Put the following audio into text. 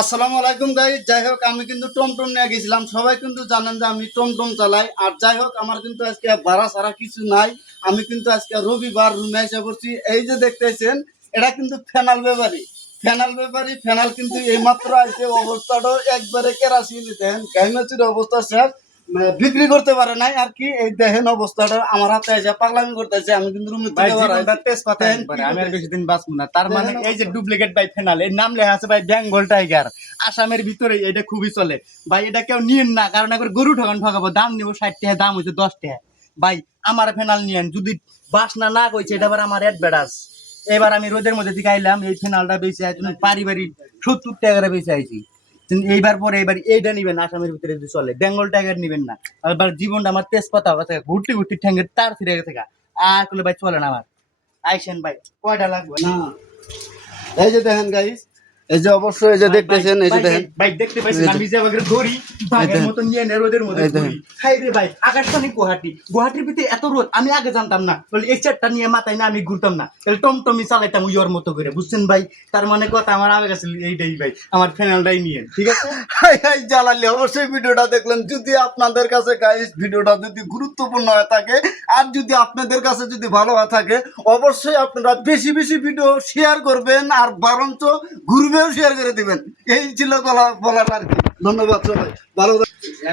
আসসালামু আলাইকুম গাইস। যাই হোক, আমি কিন্তু টমটম নিয়ে গেছিলাম। সবাই কিন্তু জানেন যে আমি টমটম চালাই। আর যাই হোক, আমার কিন্তু আজকে ভাড়া ছাড়া কিছু নাই। আমি কিন্তু আজকে রবিবার রুমে এসে পড়ছি। এই যে দেখতেছেন, এটা কিন্তু ফেনাল ব্যাপারী। ফেনাল কিন্তু এইমাত্র আসছে। অবস্থাটাও একবারে কেরাসিন। দেখেন গাইমাচির অবস্থা শেষ। বিক্রি করতে পারে নাই আর কি। এই দেখেন অবস্থাটা আমার হাতে এসে পাগলামি করতেছে। আমি কিন্তু রুমের ভাই থেকে জীবনটা তেজপাতা দেখেন একবারে, কি আমি আর করতেছে। বেশি দিন বাঁচবো না। তার মানে দেখেন এই যে অবস্থা। ডুপ্লিকেট ভাই ফেনাল, এর নাম লেখা আছে ভাই বেঙ্গল টাইগার। আসামের ভিতরে এটা খুবই চলে ভাই। এটা কেউ নিয়েন না, কারণ একবার গরু ঠকাবো। দাম নিবো 60 টাকা, দাম হচ্ছে 10 টাকা। ভাই আমার ফেনাল নিয়েন, যদি বাসনা না কইছে এটা আবার আমার অ্যাডভার্টাইজ। এবার আমি রোদের মধ্যে থেকে আইলাম, এই ফেনালটা বেঁচে আছি পারিবারিক 70 টাকা বেঁচে আইছি। এইবার পরে এবার এইটা নিবেন, আসামের ভিতরে যদি চলে বেঙ্গল টাইগার নিবেন না। আবার জীবনটা আমার তেজপাতা হয়ে থাকে, ঘুরতে ঘুরতে ঠ্যাঙ্গের তার ফিরে গেছে আর করলে ভাই চলে না আমার। আইসেন ভাই, কয়টা লাগবে? না, এই যে দেখেন গাইস, এই যে অবশ্যই এই যে দেখতেছেন, এই যে দেখেন, ভাই দেখতে পাইছেন আমি যে আমাকে ধরি বাঘের মতো নিয়ে রোদের মধ্যে এই দেখেন। ধরি। হাই রে ভাই, আকাশখানি গুয়াহাটির ভিতরে এত রোদ আমি আগে জানতাম না। বলে এই চারটা নিয়ে মাথায় না আমি ঘুরতাম না, তাহলে টমটমি চালাইতাম ওর মতো করে, বুঝছেন ভাই? তার মানে কথা আমার আগে গেছে এইটাই ভাই, আমার ফ্যানেলটাই নিয়ে, ঠিক আছে? হাই হাই জ্বালালি। অবশ্যই ভিডিওটা দেখলেন। যদি আপনাদের কাছে গাইস ভিডিওটা যদি গুরুত্বপূর্ণ হয়ে থাকে, আর যদি আপনাদের কাছে যদি ভালো হয়ে থাকে, অবশ্যই আপনারা বেশি বেশি ভিডিও শেয়ার করবেন, আর বরঞ্চ গ্রুপেও শেয়ার করে দিবেন। এই ছিল বলার আর কি। ধন্যবাদ সবাই, ভালো থাকবেন।